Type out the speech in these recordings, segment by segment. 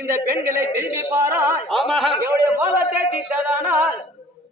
இந்த பெண்களை திரும்பி பாராய். எவருடைய மோகத்தை தீர்த்ததானால்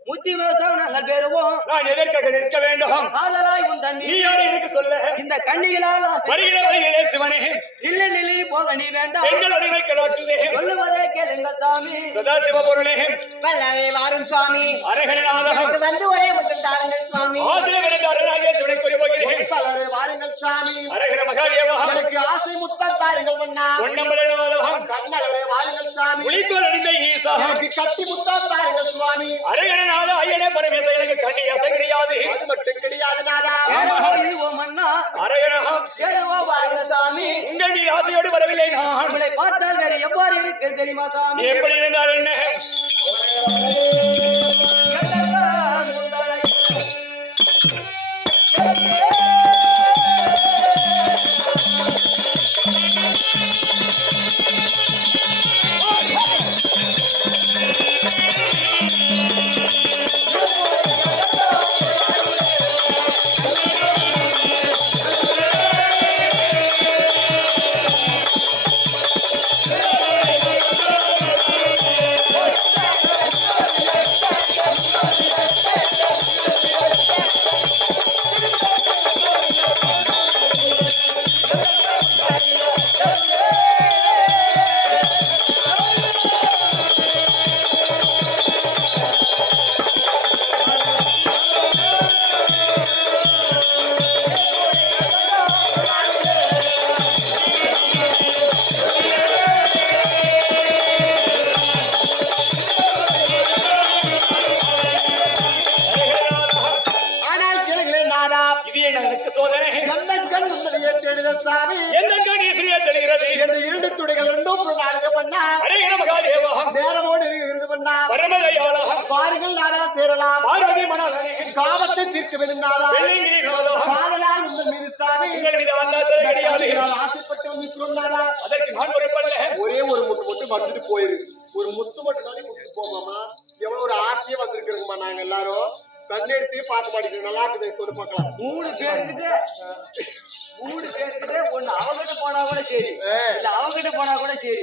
முத்தி மோசம் நாங்கள் பெறுவோம். நான் எதற்காக நிற்க வேண்டும்? காதலாய் உன் தம்பி நீ யாரை எனக்கு சொல்ல? இந்த கண்ணிகளால் வருகிறே சிவனே, நில்லு நில்லு போக நீ வேண்டாம். எங்கள் வடிவை கலாட்டுதே சொல்லுவதே கேளுங்கள் சாமி. சதாசிவ பொருளே வல்லவே வாரும் சுவாமி. அரகநாதம் வந்து ஒரே முத்தம் தாருங்கள் சுவாமி. ஆசை விருந்தாரனாகிய சிவனை கூறி போகிறேன். வல்லவே வாருங்கள் சுவாமி. அரகர மகாதேவா, எனக்கு ஆசை முத்தம் தாருங்கள் மன்னா. ஒன்னம்பலநாதம் கண்ணளவே வாருங்கள் சுவாமி. உளித்தோல் அணிந்த ஈசா, எனக்கு கட்டி முத்தம் தாருங்கள் சுவாமி. அரகநாத ஐயனே பரமேச, எனக்கு கண்ணி ஆசை கிடையாது. அது மட்டும் கிடையாது நாதா. ஓ மன்னா அரகணம் சேருவோ வாருங்கள் சாமி. உங்கள் மீது ஆசையோடு வரவில்லை நான். உங்களை பார்த்தால் வேறு எவ்வாறு இருக்கு தெரியுமா சாமி? எப்படி இருந்தால் என்ன? பாருங்கள் நாடா சேரலாம். காமத்தை தீர்க்க வேண்டும் நாடா. காதலால் உங்கள் மீது சாமி ஆசைப்பட்டு வந்து நாடா. ஒரே ஒரு முட்டு மட்டும் வந்துட்டு போயிரு. ஒரு முத்து மட்டும் தானே முட்டு போமாமா. எவ்வளவு ஒரு ஆசையே வந்திருக்கிறோங்கம்மா. நாங்க எல்லாரும் கண்ணெடுத்து பார்க்க மாட்டேங்கிறோம். நல்லா இருக்குது சொல்லி பார்க்கலாம். மூணு பேருக்கிட்ட ஒண்ணு அவங்கிட்ட போனா கூட சரி, இல்ல அவங்கிட்ட போனா கூட சரி,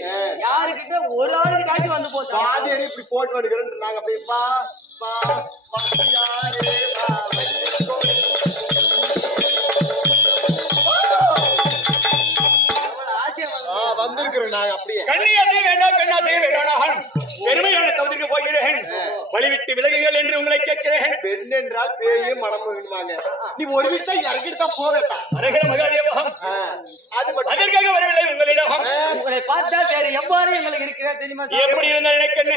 யாருக்கிட்ட ஒரு ஆளுக்கிட்டாச்சும் வந்து போச்சு. பாதி இப்படி போட்டு வந்துக்கிறேன். நாங்க அப்படியே பா பா யாரே வந்திருக்கிறோம். நாங்க அப்படியே கண்ணியாசை வேண்டாம், பெண்ணாசை வேண்டாம். பெருமையான தகுதிக்கு போகிறேன். வழிவிட்டு விலகுகள் என்று உங்களை கேட்கிறேன். பெண் என்றால் பேயும் மனம் வேணுமாங்க. நீ ஒரு வீட்டை இறக்கிட்டு தான் போவேட்டா. அரகர மகாதேவம், அது மட்டும் அதற்காக வரவில்லை உங்களிடம். உங்களை பார்த்தா வேற எவ்வாறு எங்களுக்கு இருக்கிறேன் தெரியுமா? எப்படி இருந்தால் எனக்கு என்ன?